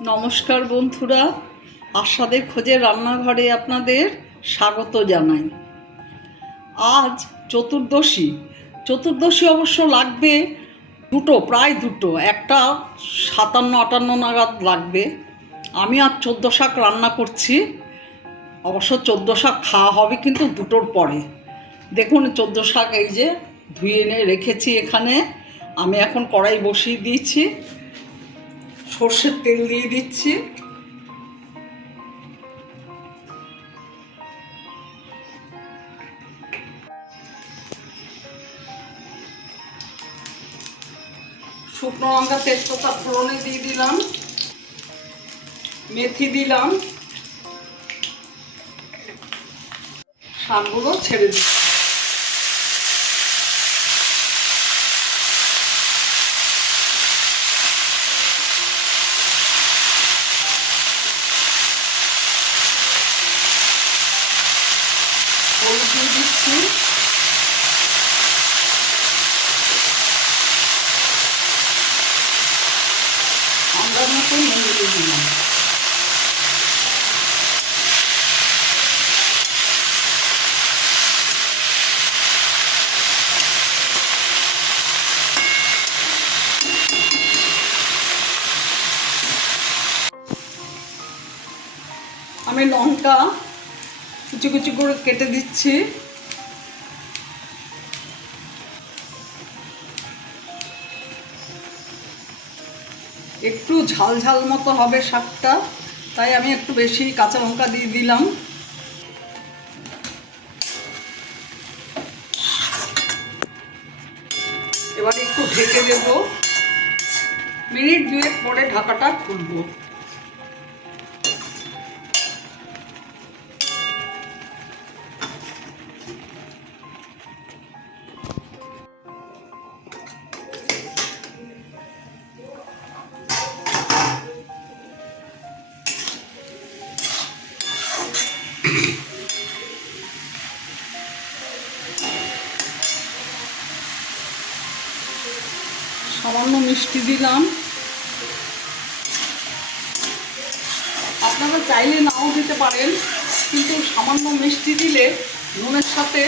নমস্কার বন্ধুরা। আস্বাদের খোঁজে রান্নাঘরে আপনাদের স্বাগত জানাই। আজ চতুর্দশী। চতুর্দশী অবশ্য লাগবে দুটো, প্রায় দুটো। একটা সাতান্ন, আটান্ন নাগাদ লাগবে। আমি আর চোদ্দ শাক রান্না করছি। অবশ্য চোদ্দ শাক খাওয়া হবে কিন্তু দুটোর পরে। দেখুন, চোদ্দ শাক এই যে ধুয়ে এনে রেখেছি এখানে। আমি এখন কড়াই বসিয়ে দিয়েছি। সর্ষের তেল দিয়ে দিচ্ছি। শুকনো লঙ্কা, তেজপাতা ফোড়নে দিয়ে দিলাম। মেথি দিলাম। শাকগুলো ছেড়ে দিচ্ছি। দিয়ে দিচ্ছি আমরা মতো আমি লঙ্কা কুচি কুচি করে কেটে দিচ্ছি। একটু ঝাল ঝাল মতো হবে শাকটা, তাই আমি একটু বেশি কাঁচা লঙ্কা দিয়ে দিলাম। এবার একটু ঢেকে দেব। মিনিট দুয়েক পরে ঢাকাটা খুলবো। সামান্য মিষ্টি দিলাম। আপনারা চাইলে নাও দিতে পারেন, কিন্তু সামান্য মিষ্টি দিলে নুনের সাথে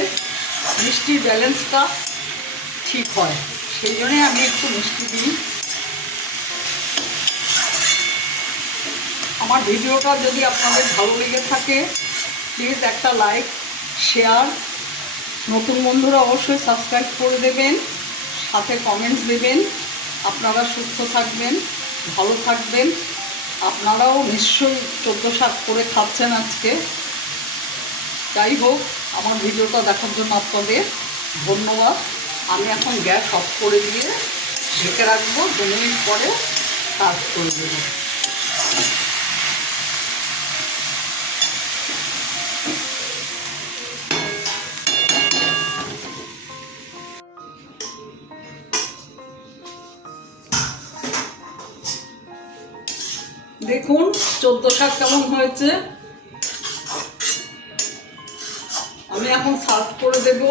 মিষ্টির ব্যালেন্সটা ঠিক হয়। সেই জন্যে আমি একটু মিষ্টি দিই। আমার ভিডিওটা যদি আপনাদের ভালো লেগে থাকে প্লিজ একটা লাইক শেয়ার নতুন বন্ধুরা অবশ্যই সাবস্ক্রাইব করে দেবেন, সাথে কমেন্টস দেবেন। আপনারা সুস্থ থাকবেন, ভালো থাকবেন। আপনারাও নিশ্চয়ই চোদ্দ শাক করে খাচ্ছেন আজকে। যাই হোক, আমার ভিডিওটা দেখার জন্য আপনাদের ধন্যবাদ। আমি এখন গ্যাস অফ করে দিয়ে ঢেকে রাখব। দু মিনিট পরে কাজ করে দেবো। দেখুন চোদ্দ শাক কেমন হয়েছে? আমি এখন সার্ভ করে দেব।